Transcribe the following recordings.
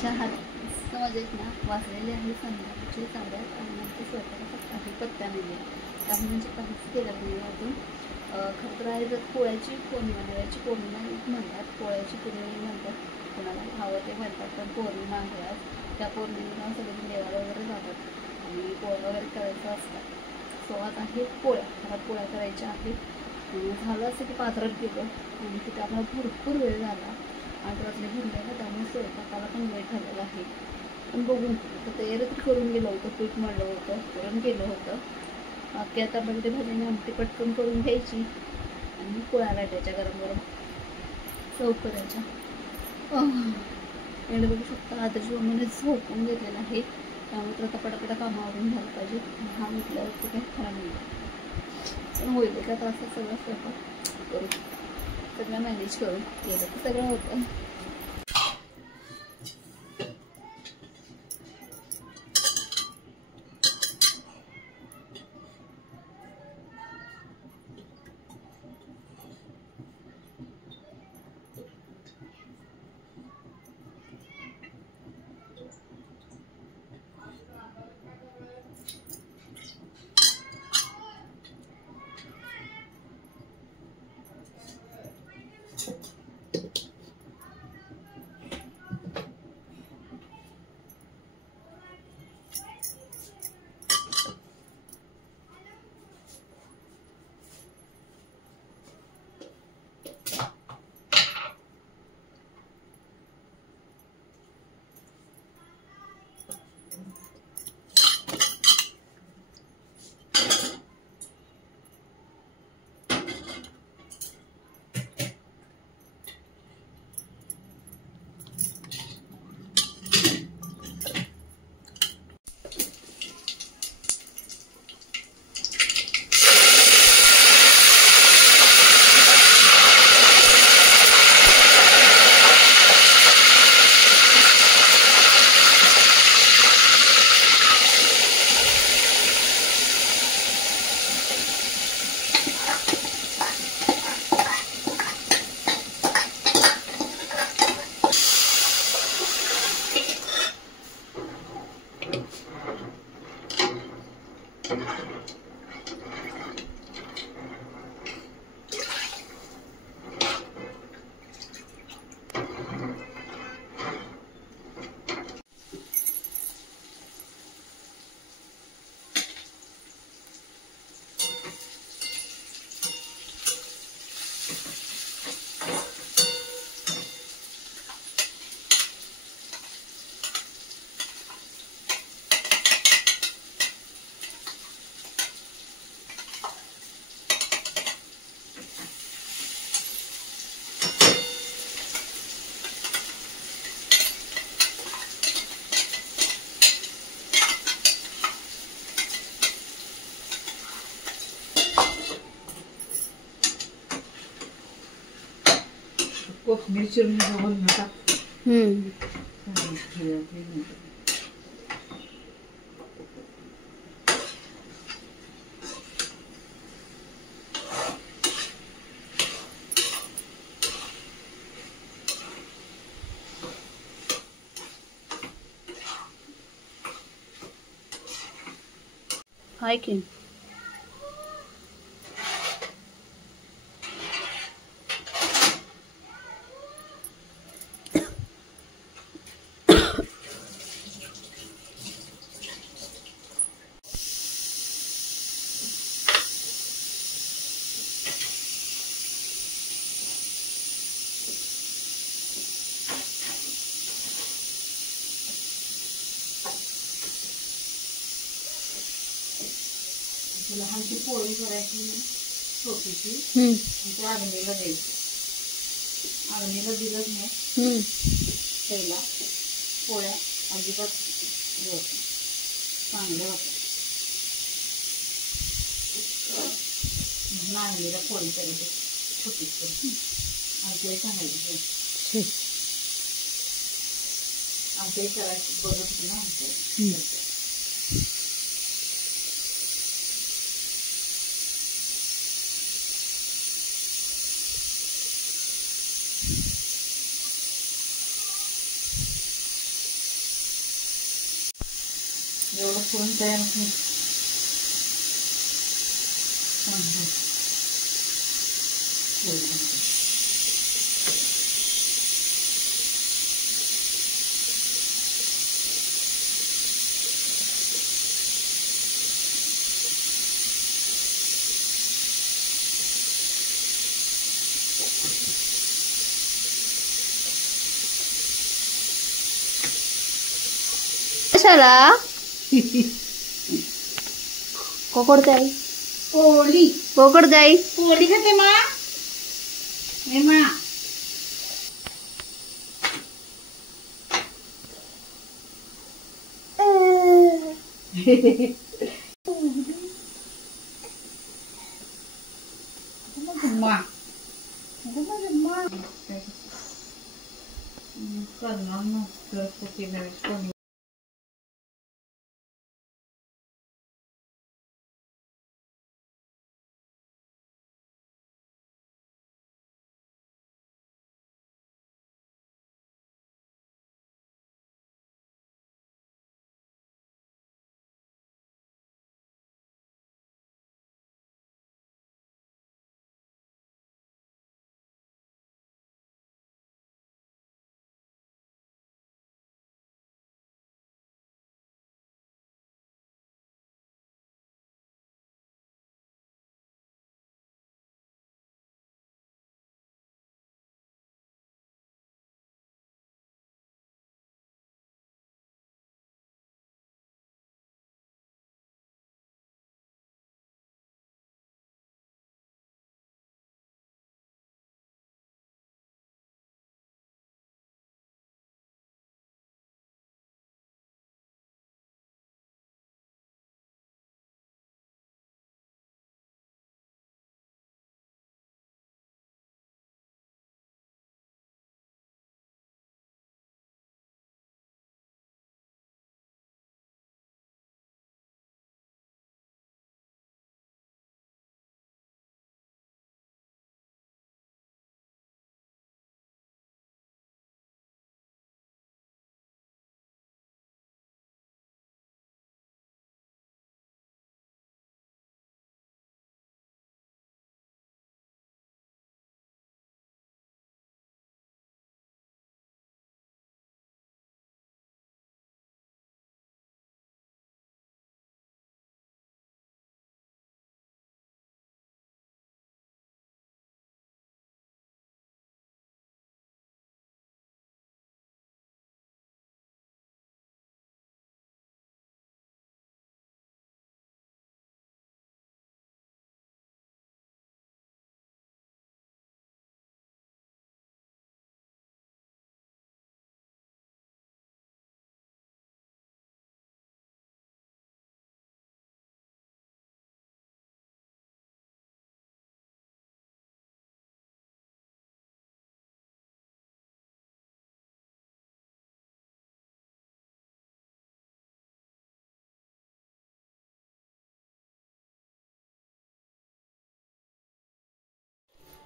चहा मजेत ना वाचलेले आहे संध्याकाळचे 8:30 आणि नंतर स्वयंपाकाचा काही पत्ता नाही आहे. काही म्हणजे काहीच केलं नाही अजून. खरं तर आहे जर पोळ्याची पौर्णिमा, नव्याची पौर्णिमा म्हणतात, पोळ्याची पौर्णिमा म्हणतात, कोणाला हवं ते म्हणतात, पण पौर्णिमा आहे आज. त्या पौर्णिमेला सगळे देवाला वगैरे जातात आणि पोळ्या वगैरे करायचं असतात. सो आज आहे पोळ्या, घरात पोळ्या करायच्या आहेत. झालं असं की पात्रात गेलो आणि तिथे आपला भरपूर वेळ झाला. 8 वाजले भरलेला, त्यामुळे स्वयंपाकाला पण वेळ झालेला आहे. पण बघून तर तयारी तर करून गेलं होतं, पीठ मळलं होतं, करून गेलं होतं. बाकी आता बटाटे भाजीने आमटी पटकन करून घ्यायची आणि पोळ्या लाटायच्या गरम गरम सर्व करायच्या. एवढं बघू शकता आदर्श मम्मीने झोपून घेतलेलं आहे, त्यामुळे तर आता पटापटा कामावरून झालं पाहिजे. हा म्हटल्यावरती काही खरं नाही, पण होईल एका तासात सगळं स्वयंपाक करू, सगळं मॅनेज करून केलं तर सगळं होतं. कोथिंबीर चिरून बघून नका. हाय की लहानशी पोळी करायची छोटीशी, ती अग्नीला द्यायची. अग्नीला दिलंच नाही पहिला पोळ्या अजिबात चांगल्या होत्या. अग्नीला पोळी करायची छोटीशी, आमच्या सांगायची आमच्या करायची बघत होती ना आमच्या. एवढं फोन तयार होईल. कशाला कोकड जाई पोळी कोकड जाई पोळी खाते मा हे मा करणार नसतं कुठे कोणी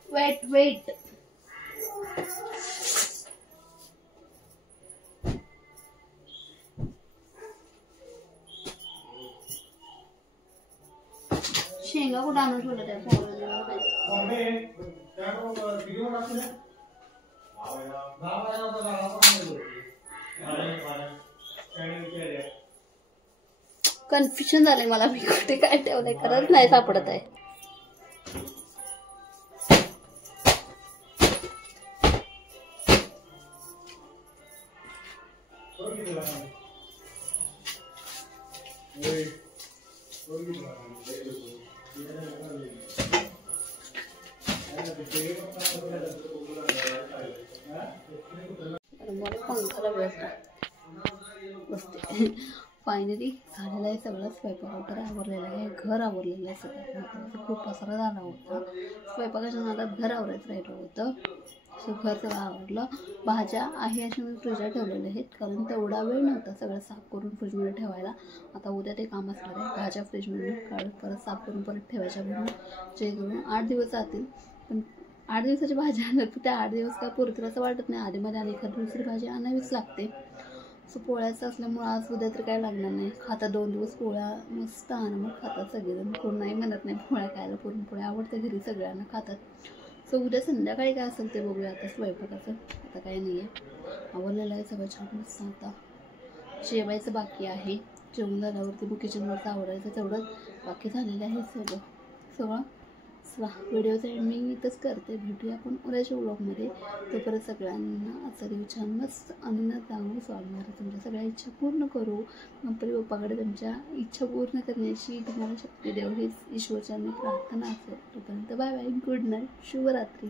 वेट वेट शेंगा कुठं आणून ठेवलं त्या कन्फ्युजन झालंय मला. मी कुठे काय ठेवलंय खरंच नाही सापडत आहे. पंखाला बसते. फायनली झालेलं आहे सगळं. स्वयंपाक वगैरे आवरलेलं आहे. घर आवरलेलं आहे सगळ्यात महत्त्वाचं. खूप पसारा झाला होता. स्वयंपाकाच्या नादात घर आवरायचं राहिलं होतं. घर सगळं आवडलं. भाज्या आहे अशा मी फ्रीजला ठेवलेल्या आहेत कारण तेवढा वेळ नव्हता सगळं साफ करून फ्रीजमध्ये ठेवायला. आता उद्या ते काम असणार आहे. भाज्या फ्रीजमध्ये काढून परत साफ करून परत ठेवायच्या म्हणून जेणेकरून 8 दिवस जातील. पण 8 दिवसाची भाजी आणलं तर त्या 8 दिवस काय पुरतील असं वाटत नाही. आधीमध्ये आणि एखादी दुसरी भाजी आणावीच लागते. सो पोळ्याचं असल्यामुळं आज उद्या तर काय लागणार नाही. खाता 2 दिवस पोळ्या मस्त मग खातात सगळेजण. कोण नाही म्हणत नाही पोळ्या खायला. पुरणपोळ्या आवडते घरी सगळ्यांना खातात. सो उद्या संध्याकाळी काय असेल ते बघूया आता स्वयंपाकाचं. आता काय नाही आहे, आवडलेलं आहे सगळं छान मस्त. आता जेवायचं बाकी आहे. जेवण झाल्यावरती मग किचनवरचं आवडायचं तेवढंच बाकी झालेलं आहे सगळं. चला व्हिडिओचा एंड मी इथंच करते. भेटूया आपण उद्याच्या व्लॉगमध्ये. तोपर्यंत सगळ्यांना आजचा दिवस छान मस्त आनंदात जाऊ. स्वामीवार तुमच्या सगळ्या इच्छा पूर्ण करू. गणपती बाप्पाकडे तुमच्या इच्छा पूर्ण करण्याची तुम्हाला शक्ती देव हीच ईश्वरच्या प्रार्थना असेल. तोपर्यंत बाय बाय, गुड नाईट, शुभरात्री.